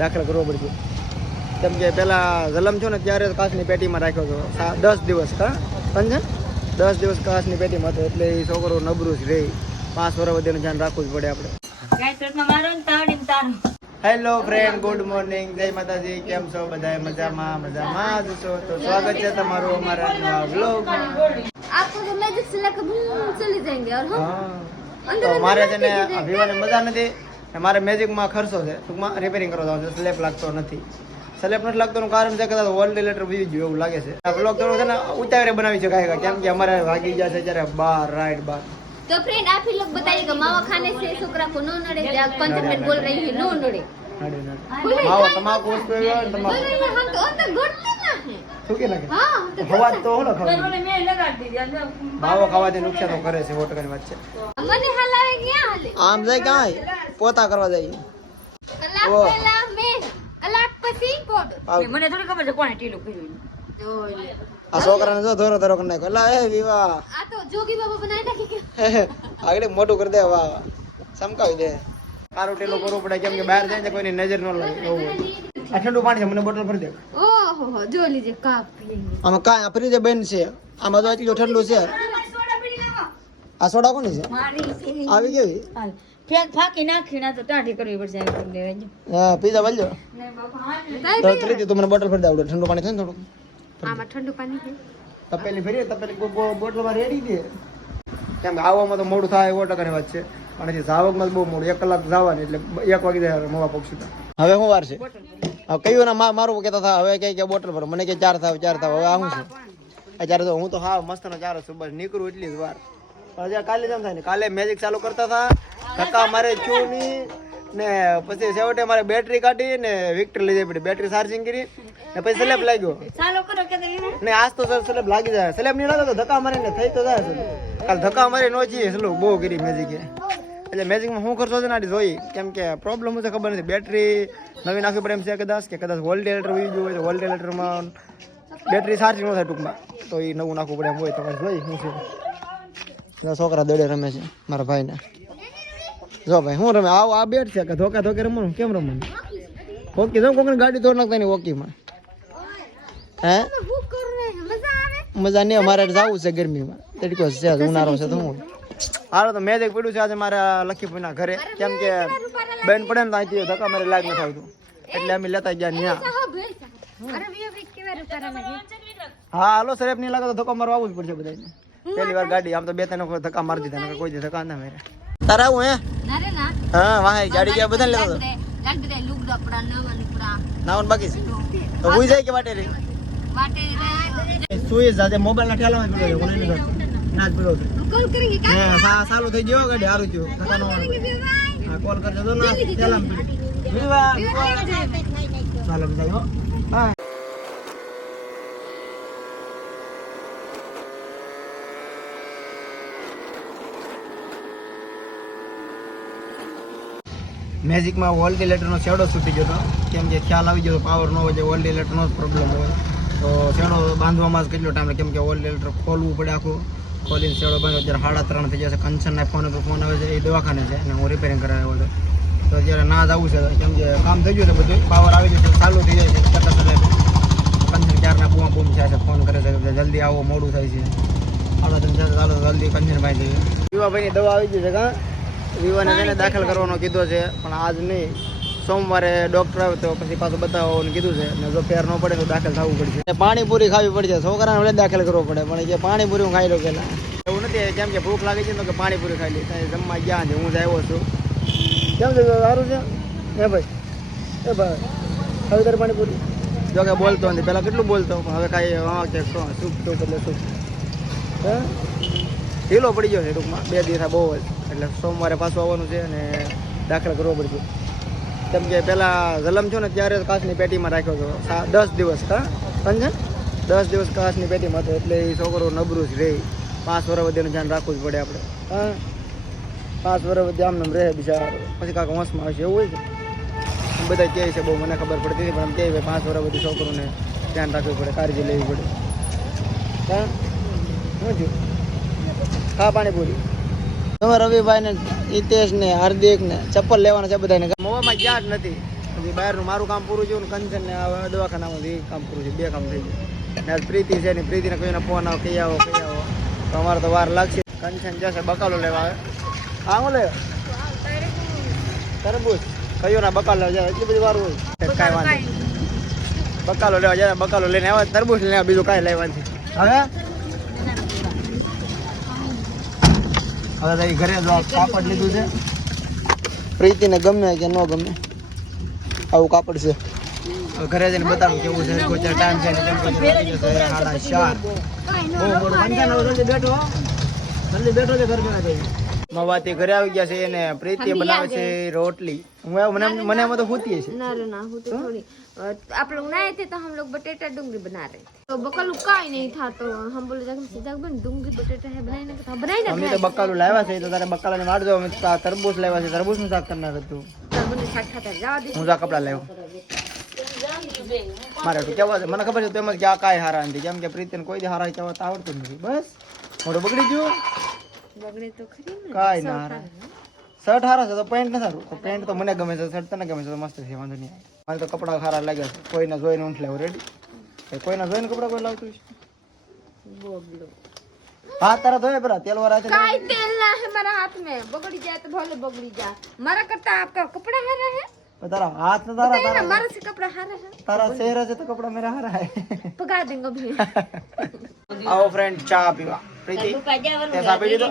દાખલ કરવો પડશે. કેમ કે પહેલાં જલમ છો ને ત્યારે કાચની પેટીમાં રાખ્યો હતો 10 દિવસ. સમજે 10 દિવસ કાચની પેટીમાં હતો એટલે એ છોકરો નબળું જ રહે. 5 વર્ષ વધીનું ધ્યાન રાખવું જ પડે આપણે. હેલો ફ્રેન્ડ, ગુડ મોર્નિંગ, જય માતાજી. કેમ છો બધા? મજામાં જ છો? તો સ્વાગત છે તમારું અમારા નવા વ્લોગમાં. તો મારે છે ને વિવાને મજા નથી. મારે મેજિકમાં ખર્ચો છે, ટૂંકમાં રિપેરિંગ કરવા જવાનું છે. સ્લેપ લાગતો નથી. સ્લેપ નથી લાગતો નું કારણ છે કે વોલ્ટેલેટર વી ગયું એવું લાગે છે. આ બ્લોગ થોડો છે ને ઉતાવળે બનાવી શકાય, કેમ કે અમારે વાગી ગયા છે ત્યારે 12 રાઈડ 12. तो फ्रेंड आप ही लोग बताइए कि मावा खाने से छोकरा को नो नड़े या कंटेंट बोल रही है नो नड़े मावा તમાકુ ઉસ पे बोल रही है हम तो अंदर घुटते ना है શું કે લાગે हां હવા તો હોલો ખાવ मैं लगा दीजिए માવો ખાવાથી નુકસાન તો કરે છે. વોટકની વાત છે. મને હલાવે ગયા હાલે આમ જાય કાંઈ પોતા કરવા જાય. કલાક પહેલા મે કલાક પછી કોડ મને થોડી ખબર છે કોણે ટીલું કર્યું. આ છોકરાને જો ધોરો ધોરો કરી નાખ્યો. એલા એ વિવાહ આ તો જોગી બાબા બનાવી નાખી કે આગળ મોટું કરી દે. વાહ સમકાવી દે. કારો ટેલો કરવો પડે, કેમ કે બહાર જાય ને કોઈની નજર ન લાગે એવું. આ ઠંડુ પાણી છે, મને બોટલ ભરી દે. ઓહો હો જો લીજે કાપ લેંगे આમાં કાંઈ ફ્રીજ બેન છે. આમાં તો એટલું ઠંડુ છે. આ સોડા કોની છે? મારી સીરી આવી કેવી? હાલ ફેક ફાકી નાખી ના તો ટાઢી કરવી પડશે એમ કરી લેજો. હા પીઝા વાલજો. ને બાપા તો ત્રીજી તું મને બોટલ ભરી દે. આવડે ઠંડુ પાણી થાય ને થોડું. આમાં ઠંડુ પાણી છે. તપેલી ભરીએ, તપેલી બોટલમાં રેડી દે. કેમ કે આવવામાં તો મોડું થાય એવો ટકાની વાત છે. અને જાવકમાં બહુ મોડું, 1 કલાક જવાની એટલે 1 વાગી જાય મોવા પક્ષી. હવે શું વાર છે? હવે કયું ના મારું કહેતા હતા. હવે કે બોટલ ભરો, મને કે 4 થાવ. હવે આ શું છે? અત્યારે તો હું તો હા મસ્તનો 4 છું. બસ નીકળું એટલી જ વાર. પણ જ્યારે કાલે જેમ થાય ને, કાલે મેજિક ચાલુ કરતા હતા, ધક્કા મારે છું નહીં ને પછી છેવટે મારે બેટરી કાઢી ને વિક્ટર લઈ જવી પડી. બેટરી ચાર્જિંગ કરી ને પછી સ્લેબ લાગ્યો ચાલો કરો કે ને આજ તો સર સ્લેબ લાગી જાય. સ્લેબ નહીં લાગે તો ધક્કા મારે ને થઈ તો જાય. કાલ ધક્કા મારી નો છીએ સ્લો બહુ કરી મેજિકે. એટલે મેજિકમાં શું ખર્ચો છે ને આડી જોઈ, કેમ કે પ્રોબ્લેમ છે ખબર નથી. બેટરી નવી નાખવી પડે એમ છે કદાચ વોલ્ટેલેટર વી ગયું હોય તો વોલ્ટેલેટરમાં બેટરી ચાર્જિંગ ન થાય ટૂંકમાં, તો એ નવું નાખવું પડે એમ હોય. તમારે જોઈ શું છે. છોકરા દડે રમે છે મારા ભાઈને. જો ભાઈ હું રમે આ બેટ છે કે ધોકા ધોકે રમવાનું? કેમ રમવાનું? ઓકે જો કોકની ગાડી તોડ નાખતા ની ઓકીમાં. હે હું કર રહે મજા આવે? મજા નહીં. અમારે જવું છે ગરમીમાં. તડકો છે, ઉનાળો છે તો હું હાલો. તો મેજિક પડ્યું છે આજે મારા લખીપુરના ઘરે, કેમ કે બેન પડે ને ત્યાંથી ધક્કા મારે લાગ નથી આવતું એટલે અમે લેતા ગયા ત્યાં. અરે વીએ વીક કેવા રૂપારા માં હા હાલો સરેપ નહીં લાગે તો ધક્કા મારવા આવવું જ પડશે બધાને. પહેલી વાર ગાડી આમ તો 2-3 વખત ધક્કા મારી દીધા, નકર કોઈ દી ધક્કા ના મારે. તારે આવું હે? નારે ના હા વાહે ગાડી ગયા બધા લેતો લાગ દે લુક દપડા નવન પુરા નાવન બાકી છે તો હુઈ જાય કે વાટે રે વાટે સુઈ જાજે. મોબાઈલ ના ઠેલામાં પડ્યો છે, કોને નહીં નાચ પડ્યો છે. કોલ કરી કે હા ચાલુ થઈ ગયો ગાડી. હારું થયું ધક્કા નો હા કોલ કરજો તો ના ઠેલામાં પડ્યો. વિવા ચાલો બધા હો. હા મેજિકમાં વોલ્ટેલેટરનો શેડો છૂટી ગયો હતો, કેમ કે ખ્યાલ આવી ગયો પાવર ન હોય જે વોલ્ટેલેટરનો જ પ્રોબ્લેમ હોય. તો શેડો બાંધવામાં જ કેટલો ટાઈમ લાગે, કેમ કે વોલ્ટેલેટર ખોલવું પડે આખું. ખોલીને શેડો બાંધ્યો. અત્યારે 3:30 થઈ જશે. કંચનના ફોન આવે છે, એ દવાખાને છે અને હું રિપેરિંગ કરાવ્યો હતો. તો અત્યારે ના જ આવું છે, કેમ કે કામ થઈ ગયું છે બધું. પાવર આવી ગયો છે, ચાલુ થઈ જાય છે. કંચન ક્યારના બૂમ થાય છે, ફોન કરે છે જલ્દી આવો, મોડું થાય છે. ચાલો જલ્દી કંચનભાઈ જઈએ. વિવાભાઈની દવા આવી ગઈ છે. કાં વિવાને તેને દાખલ કરવાનો કીધો છે, પણ આજ નહીં, સોમવારે ડૉક્ટર આવે તો પછી પાછું બતાવવાનું કીધું છે. ને જો ફેર ન પડે તો દાખલ થવું પડશે. પાણીપુરી ખાવી પડશે. છોકરાને વડે દાખલ કરવો પડે, પણ કે પાણીપુરી હું ખાઈ લો પેલા. એવું નથી, કેમ કે ભૂખ લાગી છે તો કે પાણીપુરી ખાઈ લી. જમવા ગયા છે, હું જ આવ્યો છું. કેમ છે સારું છે હે ભાઈ? એ ભાઈ હવે તારે પાણીપુરી જો કે બોલતો નથી. પહેલાં કેટલું બોલતો, હવે કાંઈ હા કે શું તો બદલે શું હે ઢીલો પડી ગયો છે ટૂંકમાં. 2 દિવસ બહુ જ, એટલે સોમવારે પાછું આવવાનું છે અને દાખલ કરવો પડશે. કેમ કે પહેલાં જલમ છો ને ત્યારે કાચની પેટીમાં રાખ્યો હતો 10 દિવસ. સમજે 10 દિવસ કાચની પેટીમાં હતો એટલે એ છોકરો નબળું જ રહે. 5 વર્ષ વધીનું ધ્યાન રાખવું જ પડે આપણે. હા 5 વર્ષ વધી આમ રહે બિચારો, પછી કાંક હોંશમાં આવશે એવું હોય છે. બધા કહે છે, બહુ મને ખબર પડતી નથી, પણ કહે 5 વર્ષ બધી છોકરોને ધ્યાન રાખવું પડે, કાળજી લેવી પડે. હા શું થયું? ખા પાણીપુરી. તમે રવિભાઈ ને હિતેશ ને હાર્દિક ને ચપ્પલ લેવાના છે બધાને. મોવામાં ગયા જ નથી. પછી બહારનું મારું કામ પૂરું થયું ને કંચન ને દવાખાનામાં કામ પૂરું છે, 2 કામ થઈ ગયું ને આજ પ્રીતિ છે ને પ્રીતિને કોઈને ફોન આવો કઈ આવો તો અમારે તો વાર લાગશે. કંચન જશે બકાલો લેવા આવે. હા હું લે તરબૂચ કયો ના બકાલો લેવા જાય એટલી બધી વાર હોય કાંઈ વાંધો નહીં. બકાલો લેવા જાય બકાલો લઈને આવ્યા તરબૂચ લેવા બીજું કાંઈ લેવાનું છે. હવે ઘરે જો કાપડ લીધું છે. પ્રીતિને ગમે કે ન ગમે આવું કાપડ છે. ઘરે જઈને બતાવું કેવું છે. કોઈ ટાઈમ છે ને કેમ કે 4:30 બહુ મોડું કંચન બેઠો જલ્દી બેઠો છે ઘર બના દઈ મવાતી ઘરે આવી ગયા છે અને પ્રીતિ બનાવે છે રોટલી. મને એમાં તો હોતી છે ना ना हो तो थोड़ी आप लोग नए थे तो हम लोग बटेटा डूंगरी बना रहे थे तो बकलू का ही नहीं था तो हम बोले जाकर सीधा बन डूंगरी बटेटा है बनाई ना बनाई ना અમે તો બકાલું લાવ્યા છે તો તારે બકાલાને મારજો. અમે તરબૂચ લાવ્યા છે તરબૂચનું શાક કરનાર હતું. बने साथ खाता जावा दे હું જા કપડા લેવો મારે તો કેવા છે મને ખબર છે તેમ જ ક્યાં કાંઈ હારા નથી કેમ કે પ્રીતિને કોઈ દી હારા કહેવા આવડતું જ નથી. બસ મોઢું બગડી ગયું बगड़े तो खरी ना કાંઈ ના હારા. શર્ટ હારા છે તો પેન્ટ નથી સારું. તો પેન્ટ તો મને ગમે છે શર્ટ તને ગમે છે તો મસ્ત છે વાંધો નહીં. મારે તો કપડાં સારા લાગ્યા છે. કોઈને જોઈને ઊંઠ લેવું રેડી. કોઈને જોઈને કપડાં કોઈ લાવતું છે बोबलो હા તારા ધોય બરા તેલ વાળા છે काय तेल ना है हमारा हाथ में बगड़ी जाए तो भले बगड़ी जाए मारा करता आपका कपड़ा हरा है તારા હાથ ને તારા बताइए ना हमारा से कपड़ा हरा है તારા ચહેરા છે તો કપડા મેરા હારા હે. पका देंगे अभी આવો ફ્રેન્ડ ચા પીવા. પ્રીતિ તે ચા પી લીધો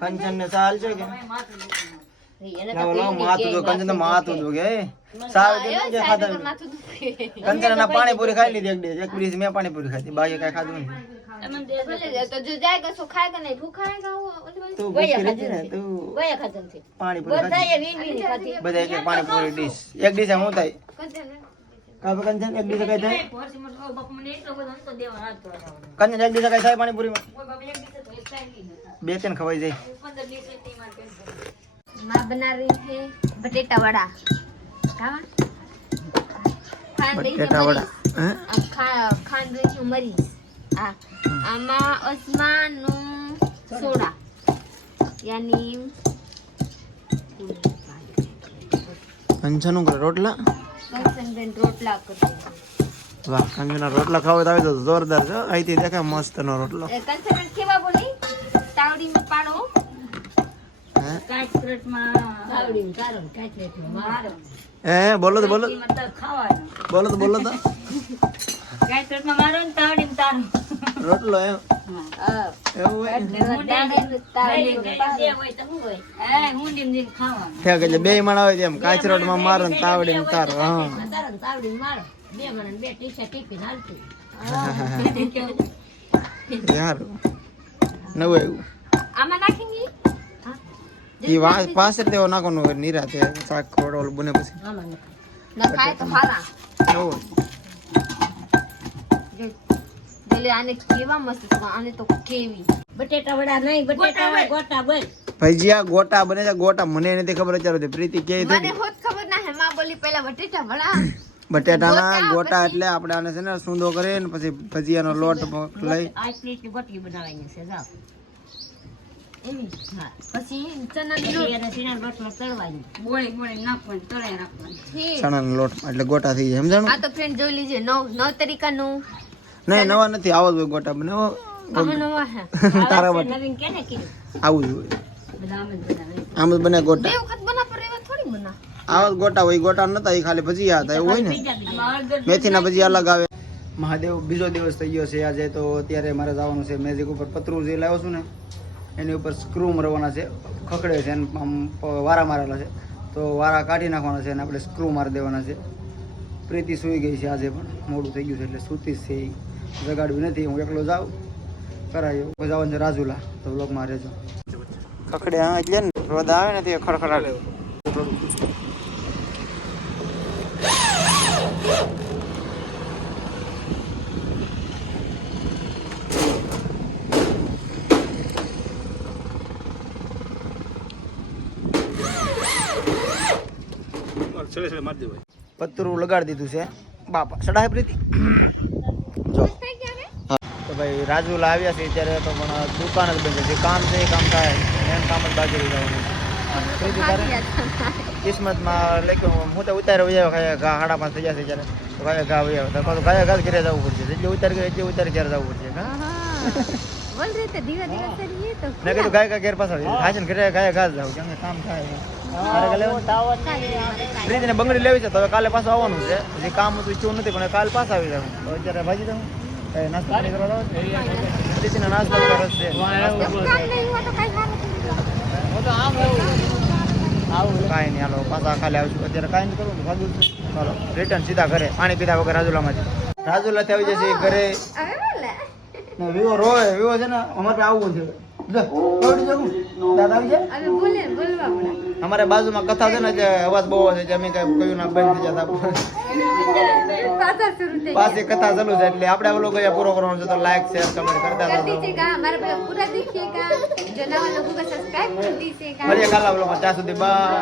કંચન ને ચાલ છે કે લાવો લાવો માથું તો કંચન તો માથું તો કે સાવ જે ખાધા કંચન ના પાણીપુરી ખાઈ લીધી એક દિવસ. એક દિવસ મેં પાણીપુરી ખાધી બાકી કઈ ખાધું નહીં. तो जो जाएगा सो खाएगा नहीं भूखा खाएगा वो તું ભૂખી રહેતી ને તું પાણીપુરી ખાધી બધા એક પાણીપુરી ડીશ એક ડીશ હું થાય કાબે કંચન એક ડીશ કઈ થાય કંચન એક ડીશ કઈ થાય પાણીપુરીમાં 2-3 ખવાઈ જાય. माँ बना रही है बटेटा वड़ा हाँ खान रही है બટેટા વડા હે खान रही हूँ मरीज हाँ आमा ओस्मान सोडा यानी કંચન નું રોટલા कंसनट्रेट रोटला करते વાહ કંચના રોટલા ખાવ તો આવે તો જોરદાર છે. અહીંથી દેખાય મસ્ત નો રોટલો. हैं कंसनट्रेट केवा बोली तावड़ी में पाड़ो હે કાચરેટ માં તાવડી ઉતારો કાચરેટ માં મારો બોલો તો બોલો મતલબ ખાવાનો બોલો તો કાચરેટ માં મારો ને તાવડી ઉતારો રોટલો એમ એવું હોય तावड़ी હોય તો શું હોય હુંડી ને ખાવાનું થયા કે બે માણા હોય એમ કાચરોટ માં મારો ને તાવડી ને તારો. હા તારો તાવડી મારો બે મને બે ટી-શર્ટ ટીપી હાલતું યાર નવું આવ્યું आमा नाखेंगी ઈ પાસે તેવો નાખવાનું હોય નિરાતે શાક ખવડાવવાનું બને પછી ना खाए तो हारा નવું जले आने केवा मस्त था आने तो केवी બટેટા વડા નહીં બટેટા ગોટા બોલ ભજીયા ગોટા બને છે. ગોટા મને નથી ખબર અત્યારે પ્રીતિ કે મને હોત ખબર ના હે માં બોલી પહેલા બટેટા વડા બટેટાના ગોટા એટલે આપણે આને છે ને સૂંદો કરી ને પછી ભજીયાનો લોટ લઈ આટલી ગોટી બનાવવાની છે જાવ હા પછી ચના પછી એને સીના લોટમાં તળવાની બોળી બોળી નાખવાની તળાઈ રાખવાની ઠીક ચણાનો લોટ એટલે ગોટા થઈ જાય સમજાણું. આ તો ફ્રેન્ડ જોઈ લીજે નવ તરીકાનું નહીં નવા નથી આવો જ હોય ગોટા બનાવો કહો નવા હે તારા માટે નવીન કેને કીધું આવું જ હોય બધા આમ જ બનાવે આમ જ બને ગોટા. બે વખત બના પર એવા થોડી બના આવા જ ગોટા હોય ગોટા નતા એ ખાલી ભજીયા હતા એવું હોય ને. મેથીના ભજીયા અલગ આવે. મહાદેવ બીજો દિવસ થઈ ગયો છે આજે તો અત્યારે મારે જવાનું છે મેજિક ઉપર પતરું જે લાવ્યો છું ને એની ઉપર સ્ક્રૂ મરવાના છે. ખખડે છે અને આમ વારા મારેલા છે તો વારા કાઢી નાખવાના છે અને આપણે સ્ક્રૂ મારી દેવાના છે. પ્રીતિ સૂઈ ગઈ છે આજે પણ મોડું થઈ ગયું છે એટલે સૂતી જ છે એ જગાડવી નથી. હું એકલો જાઉં કરાયો જવાનું છે રાજુલા તો વ્લોગમાં રહેજો. ખખડે હા એટલે ને રોદ આવે ને તે ખડખડાટ પતરું લગાડી દીધું છે બાપા સડાય પ્રીતિ જો તો ભાઈ રાજુલા આવ્યા છે ત્યારે તો પણ દુકાન જ બંધ છે. કામ છે એ કામ થાય મેન કામ જ બાકી રહી જવાનું પ્રીતિ તારે કિસ્મતમાં લખ્યું હું તો ઉતારે વયા ખાય ઘા 5:30 થઈ જશે ત્યારે તો ખાય ઘા વયા તો પાછું ખાય ઘા ઘરે જવું પડશે એટલે ઉતાર ઘરે ઘરે જવું પડશે હા બોલ રહે थे धीरे धीरे से ये तो મેં કીધું ગાય ઘેર પાછા ખાશે ને ઘરે ગાય ઘા જાવ કેમ કે કામ થાય પ્રીતિને બંગડી લેવી છે તો હવે કાલે પાછું આવવાનું છે હજી કામ હતું ઈચ્છું નથી પણ કાલે પાછા આવી જાવ તો અત્યારે ભાજી દઉં નાસ્તો પાણી કરવા જાવ પ્રીતિને નાસ્તો કરો છે काम नहीं हुआ तो कहीं કાંઈ નહીં હાલો પાછા ખાલી આવશું અત્યારે કાંઈ નહીં કરવું ભાગું છું ચાલો રિટર્ન સીધા ઘરે પાણી પીધા વગર રાજુલામાંથી રાજુલાથી આવી જશે ઘરે अबे बोला ને વિવો રોવે વિવો છે ને અમારે આવવું છે લે દોડી જવું દાદા આવી જાય अबे बोले बोलवा पड़ा અમારે બાજુમાં કથા છે ને જે અવાજ બહુ છે જે અમે કઈ કયું ના બંધ થઈ જતા पासा शुरू थे પાછી કથા ચાલુ છે એટલે આપણે આ લોકો પૂરો કરવાનો છે તો લાઈક શેર કમેન્ટ કરતા कर રહેજો दीजिएगा हमारा ब्लॉग पूरा देखिएगा जो नवा लोगों को सब्सक्राइब कर दीजिएगा મળીએ કાલે બ્લોગમાં ત્યાં સુધી બાય